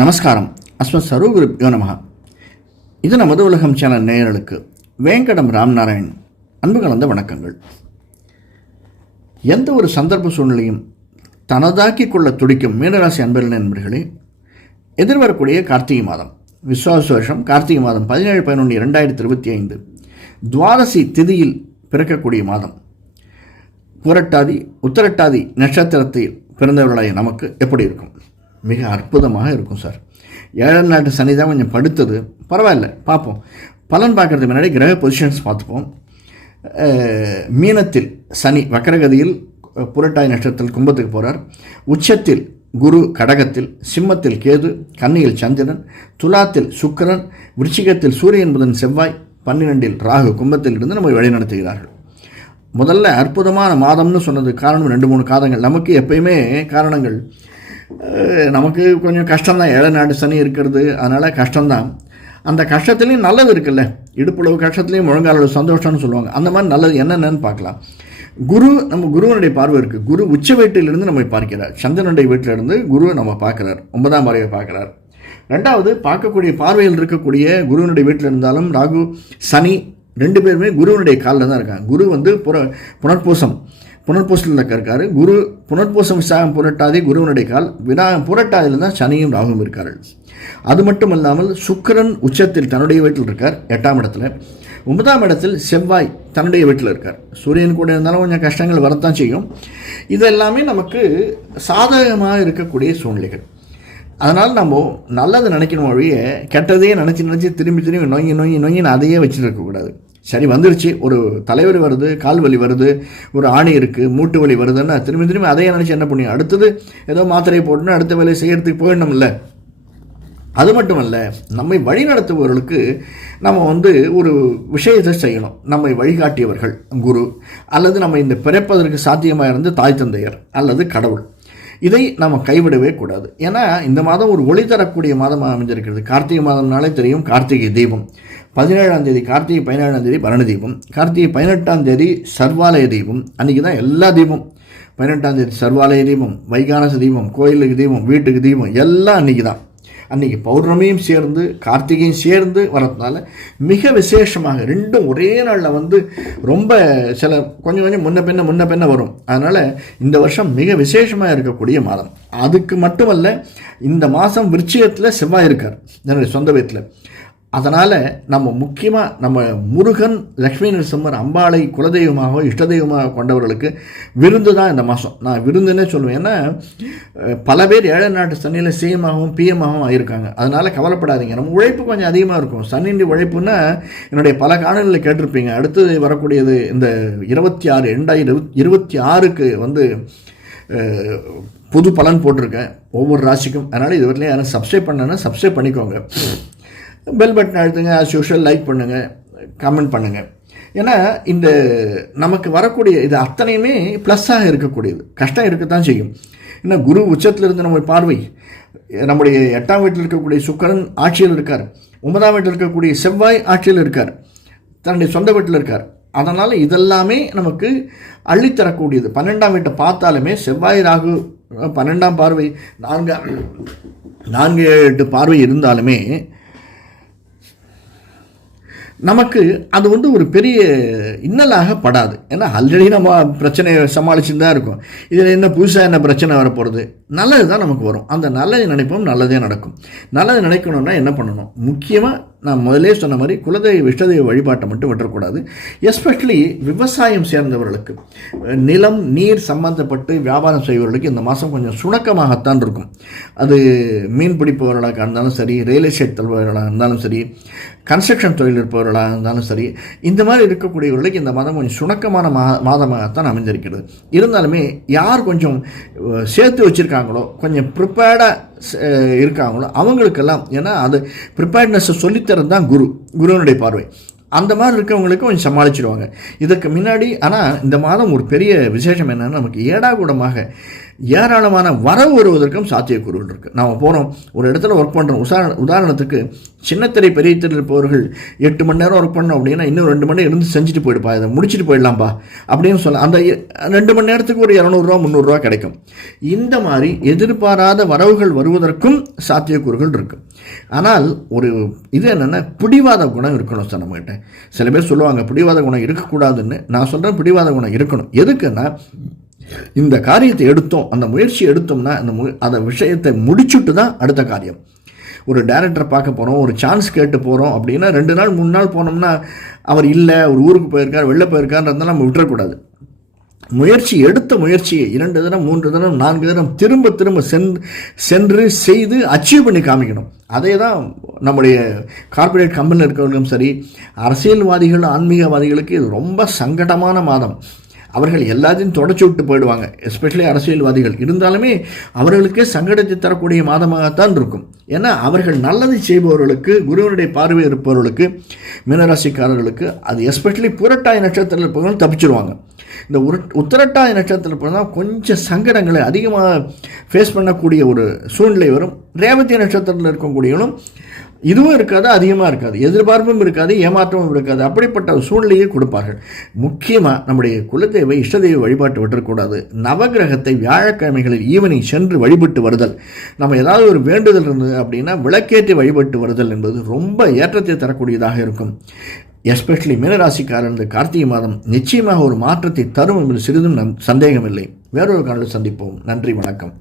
நமஸ்காரம். அஸ்மத் சர்வகுருப்யோ நமஹ. இது நமது உலகம் சேனல் நேயர்களுக்கு வேங்கடம் ராம்நாராயண் அன்பு கலந்த வணக்கங்கள். எந்த ஒரு சந்தர்ப்ப சூழ்நிலையும் தனதாக்கி கொள்ள துடிக்கும் மீனராசி அன்பர்கள் நண்பர்களே, எதிர்வரக்கூடிய கார்த்திகை மாதம், விஸ்வாச வருஷம் கார்த்திகை மாதம் 17/11/2025 துவாதசி திதியில் பிறக்கக்கூடிய மாதம். புரட்டாதி உத்தரட்டாதி நட்சத்திரத்தில் பிறந்தவர்களாக நமக்கு எப்படி இருக்கும்? மிக அற்புதமாக இருக்கும் சார். 7 நாட்டு சனி தான் கொஞ்சம் படுத்தது, பரவாயில்ல, பார்ப்போம். பலன் பார்க்குறதுக்கு முன்னாடி கிரக பொசிஷன்ஸ் பார்த்துப்போம். மீனத்தில் சனி வக்கரகதியில் புரட்டாதி நட்சத்திரத்தில் கும்பத்துக்கு போகிறார். உச்சத்தில் குரு கடகத்தில், சிம்மத்தில் கேது, கன்னியில் சந்திரன், துலாத்தில் சுக்கிரன், விருச்சிகத்தில் சூரியன் புதன் செவ்வாய், 12இல் ராகு கும்பத்தில் இருந்து நம்ம வழிநடத்துகிறார்கள். முதல்ல அற்புதமான மாதம்னு சொன்னது காரணம் 2-3 காரணங்கள். நமக்கு எப்பயுமே காரணங்கள் நமக்கு கொஞ்சம் கஷ்டம்தான். 7 நாட்டு சனி இருக்கிறது, அதனால் கஷ்டம்தான். அந்த கஷ்டத்துலேயும் நல்லது இருக்குல்ல, இடுப்புளவு கஷ்டத்துலேயும் முழங்காலோட சந்தோஷம்னு சொல்லுவாங்க. அந்த மாதிரி நல்லது என்னென்னு பார்க்கலாம். குருவனுடைய பார்வை இருக்குது. குரு உச்ச வீட்டிலிருந்து நம்மை பார்க்கிறார். சந்திரனுடைய வீட்டிலிருந்து குரு நம்ம பார்க்குறார், 9ஆம் பார்வையை பார்க்குறார். ரெண்டாவது, பார்க்கக்கூடிய பார்வையில் இருக்கக்கூடிய குருவனுடைய வீட்டில் இருந்தாலும் ராகு சனி 2 பேருமே குருவனுடைய காலில் தான் இருக்காங்க. குரு வந்து புனர்பூசத்தில் இருக்காரு. குரு புனர்பூசம் விசாகம் புரட்டாதி குருவனுடைய கால், புரட்டாதியில் தான் சனியும் ராகுவும் இருக்கார்கள். அது மட்டும் இல்லாமல் சுக்கிரன் உச்சத்தில் தன்னுடைய வீட்டில் இருக்கார், 8ஆம் இடத்துல. 9ஆம் இடத்தில் செவ்வாய் தன்னுடைய வீட்டில் இருக்கார். சூரியன் கூட இருந்தாலும் கொஞ்சம் கஷ்டங்கள் வரத்தான் செய்யும். இது எல்லாமே நமக்கு சாதகமாக இருக்கக்கூடிய சூழ்நிலைகள். அதனால் நம்ம நல்லது நினைக்கணும் வழிய கெட்டதையே நினச்சி திரும்பி நொங்கின்னு அதையே வச்சுட்டு இருக்கக்கூடாது. சரி, வந்துருச்சு, ஒரு தலைவலி வருது, கால் வலி வருது, ஒரு ஆணி இருக்குது, மூட்டு வலி வருதுன்னா திரும்பி அதையே நினச்சி என்ன பண்ணியும் அடுத்தது ஏதோ மாத்திரையை போட்டுன்னு அடுத்த வேலையை செய்கிறதுக்கு போயிடணும் இல்லை. அது மட்டுமல்ல, நம்மை வழி நடத்துபவர்களுக்கு நம்ம ஒரு விஷயத்தை செய்யணும். நம்மை வழிகாட்டியவர்கள் குரு, அல்லது நம்ம இந்த பிறப்பதற்கு சாத்தியமாக இருந்து தாய் தந்தையர் அல்லது கடவுள். இதை நம்ம கைவிடவே கூடாது. ஏன்னா இந்த மாதம் ஒரு ஒளி தரக்கூடிய மாதமாக அமைஞ்சிருக்கிறது. கார்த்திகை மாதம்னாலே தெரியும், கார்த்திகை தீபம். 17ஆம் தேதி கார்த்திகை, 17ஆம் தேதி பரணி தீபம், கார்த்திகை 18ஆம் தேதி சர்வாலய தீபம். அன்றைக்கி தான் எல்லா தீபம். 18ஆம் தேதி சர்வாலய தீபம், வைகானச தீபம், கோயிலுக்கு தீபம், வீட்டுக்கு தீபம், எல்லாம் அன்றைக்கி தான். அன்றைக்கி பௌர்ணமியும் சேர்ந்து கார்த்திகையும் சேர்ந்து வரதுனால மிக விசேஷமாக 2ம் ஒரே நாளில் ரொம்ப சில கொஞ்சம் முன்ன பின்ன வரும். அதனால் இந்த வருஷம் மிக விசேஷமாக இருக்கக்கூடிய மாதம். அதுக்கு மட்டுமல்ல, இந்த மாதம் விருச்சிகத்தில் செவ்வாய் இருக்கார் என்னுடைய சொந்த வீட்டில். அதனால் நம்ம முக்கியமாக நம்ம முருகன், லக்ஷ்மி நரசிம்மர், அம்பாளை குலதெய்வமாக இஷ்ட தெய்வமாக கொண்டவர்களுக்கு விருந்து தான் இந்த மாதம். நான் விருந்துன்னே சொல்லுவேன். ஏன்னா பல பேர் 7 நாட்டு சனியில் சிஎம்மாகவும் பிஎம்மாகவும் ஆகியிருக்காங்க. அதனால் கவலைப்படாதீங்க. நம்ம உழைப்பு கொஞ்சம் அதிகமாக இருக்கும். சனியின் உழைப்புன்னா என்னுடைய பல காணொலியில் கேட்டிருப்பீங்க. அடுத்து வரக்கூடியது இந்த 2026க்கு புது பலன் போட்டிருக்கேன் ஒவ்வொரு ராசிக்கும். அதனால் இது வரையிலும் யாரும் சப்ஸ்கிரைப் பண்ணனா சப்ஸ்கிரைப் பண்ணிக்கோங்க. பெல் பட்டன் அழுத்துங்க, ஆஸ் யூஷுவல் லைக் பண்ணுங்கள், கமெண்ட் பண்ணுங்கள். ஏன்னா இந்த நமக்கு வரக்கூடிய இது அத்தனையுமே ப்ளஸ்ஸாக இருக்கக்கூடியது. கஷ்டம் இருக்கத்தான் செய்யும். ஏன்னா குரு உச்சத்திலிருந்து நம்ம பார்வை, நம்முடைய 8ஆம் வீட்டில் இருக்கக்கூடிய சுக்கிரன் ஆட்சியில் இருக்கார், 9ஆம் வீட்டில் இருக்கக்கூடிய செவ்வாய் ஆட்சியில் இருக்கார், தன்னுடைய சொந்த வீட்டில் இருக்கார். அதனால் இதெல்லாமே நமக்கு அள்ளித்தரக்கூடியது. 12ஆம் வீட்டை பார்த்தாலுமே செவ்வாய் ராகு 12ஆம் பார்வை 4-8 பார்வை இருந்தாலுமே நமக்கு அது ஒரு பெரிய இன்னலாக படாது. ஏன்னா ஆல்ரெடி நம்ம பிரச்சனையை சமாளிச்சுட்டு தான் இருக்கோம். இதில் என்ன புதுசாக என்ன பிரச்சனை வரப்போகிறது? நல்லது தான் நமக்கு வரும். அந்த நல்லது நினைப்போம், நல்லதே நடக்கும். நல்லது நினைக்கணும்னா என்ன பண்ணணும்? முக்கியமாக நான் முதலே சொன்ன மாதிரி குலதெய்வ இஷ்டதெய்வ வழிபாட்டை மட்டும் விட்டுறக்கூடாது. எஸ்பெஷலி விவசாயம் சேர்ந்தவர்களுக்கு, நிலம் நீர் சம்பந்தப்பட்டு வியாபாரம் செய்பவர்களுக்கு இந்த மாதம் கொஞ்சம் சுணக்கமாகத்தான் இருக்கும். அது மீன் பிடிப்பவர்களாக இருந்தாலும் சரி, ரியல் எஸ்டேட் தொழிலாளர்களாக இருந்தாலும் சரி, கன்ஸ்ட்ரக்ஷன் தொழில் இருப்பவர்களாக இருந்தாலும் சரி, இந்த மாதிரி இருக்கக்கூடியவர்களுக்கு இந்த மாதம் கொஞ்சம் சுணக்கமான மாதமாகத்தான் அமைஞ்சிருக்கிறது. இருந்தாலுமே யார் கொஞ்சம் சேர்த்து வச்சுருக்காங்களோ, கொஞ்சம் ப்ரிப்பேர்டாக இருக்காங்களோ அவங்களுக்கெல்லாம், ஏன்னா அது ப்ரிப்பேர்ட்னஸை சொல்லித்தரது தான் குருவனுடைய பார்வை. அந்த மாதிரி இருக்கவங்களுக்கு கொஞ்சம் சமாளிச்சிடுவாங்க. இதற்கு முன்னாடி ஆனால் இந்த மாதம் ஒரு பெரிய விசேஷம் என்னென்னா, நமக்கு ஏடாகூடமாக ஏராளமான வரவு வருவதற்கும் சாத்தியக்கூறுகள் இருக்குது. நாம் போகிறோம், ஒரு இடத்துல ஒர்க் பண்ணுறோம். உதாரணத்துக்கு சின்னத்திரை பெரிய திரை இருப்பவர்கள் 8 மணி நேரம் ஒர்க் பண்ணோம் அப்படின்னா இன்னும் 2 மணி நேரம் இருந்து செஞ்சுட்டு போயிடுப்பா, இதை முடிச்சுட்டு போயிடலாம்ப்பா அப்படின்னு சொல்ல அந்த 2 மணி நேரத்துக்கு ஒரு 200 ரூபா 300 ரூபா கிடைக்கும். இந்த மாதிரி எதிர்பாராத வரவுகள் வருவதற்கும் சாத்தியக்கூறுகள் இருக்குது. ஆனால் ஒரு இது என்னென்னா, பிடிவாத குணம் இருக்கணும் சார் நம்மகிட்ட. சில பேர் சொல்லுவாங்க பிடிவாத குணம் இருக்கக்கூடாதுன்னு. நான் சொல்கிறேன் பிடிவாத குணம் இருக்கணும். எதுக்குன்னா, இந்த காரியத்தை எடுத்தோம், அந்த முயற்சி எடுத்தோம்னா அந்த விஷயத்தை முடிச்சுட்டு தான் அடுத்த காரியம். ஒரு டைரக்டரை பார்க்க போகிறோம், ஒரு சான்ஸ் கேட்டு போகிறோம் அப்படின்னா 2 நாள் 3 நாள் போனோம்னா அவர் இல்லை, ஒரு ஊருக்கு போயிருக்கார், வெளில போயிருக்காருன்றதுனால நம்ம விட்டுறக்கூடாது. எடுத்த முயற்சியை 2 தடவை 3 தடவை 4 தடவை திரும்ப திரும்ப சென்று செய்து அச்சீவ் பண்ணி காமிக்கணும். அதே தான் நம்முடைய கார்ப்பரேட் கம்பெனியில் இருக்கிறவர்களும் சரி, அரசியல்வாதிகள் ஆன்மீகவாதிகளுக்கு இது ரொம்ப சங்கடமான மாதம். அவர்கள் எல்லாத்தையும் தொடச்சி விட்டு போயிடுவாங்க, எஸ்பெஷலி அரசியல்வாதிகள். இருந்தாலுமே அவர்களுக்கே சங்கடத்தை தரக்கூடிய மாதமாகத்தான் இருக்கும். ஏன்னா அவர்கள் நல்லது செய்பவர்களுக்கு, குருவனுடைய பார்வை இருப்பவர்களுக்கு, மீனராசிக்காரர்களுக்கு, அது எஸ்பெஷலி புரட்டாதி நட்சத்திரத்தில் இருப்பவர்கள் தப்பிச்சிருவாங்க. இந்த உத்திரட்டாதி நட்சத்திரத்தில் இருப்பவங்க கொஞ்சம் சங்கடங்களை அதிகமாக ஃபேஸ் பண்ணக்கூடிய ஒரு சூழ்நிலை வரும். ரேவதி நட்சத்திரத்தில் இருக்கக்கூடியவங்களும் இதுவும் இருக்காது, அதிகமாக இருக்காது, எதிர்பார்ப்பும் இருக்காது, ஏமாற்றமும் இருக்காது. அப்படிப்பட்ட சூழ்நிலையை கொடுப்பார்கள். முக்கியமாக நம்முடைய குலதெய்வ இஷ்டதெய்வ வழிபாட்டு விட்டுறக்கூடாது. நவகிரகத்தை வியாழக்கிழமைகளில் ஈவினிங் சென்று வழிபட்டு வருதல். நம்ம ஏதாவது ஒரு வேண்டுதல் இருந்தது அப்படின்னா விளக்கேற்றி வழிபட்டு வருதல் என்பது ரொம்ப ஏற்றத்தை தரக்கூடியதாக இருக்கும். எஸ்பெஷலி மீனராசிக்காரன் இந்த கார்த்திகை மாதம் நிச்சயமாக ஒரு மாற்றத்தை தரும் என்பது சிறிதும் சந்தேகமில்லை. வேறொரு காலையில் சந்திப்போம். நன்றி, வணக்கம்.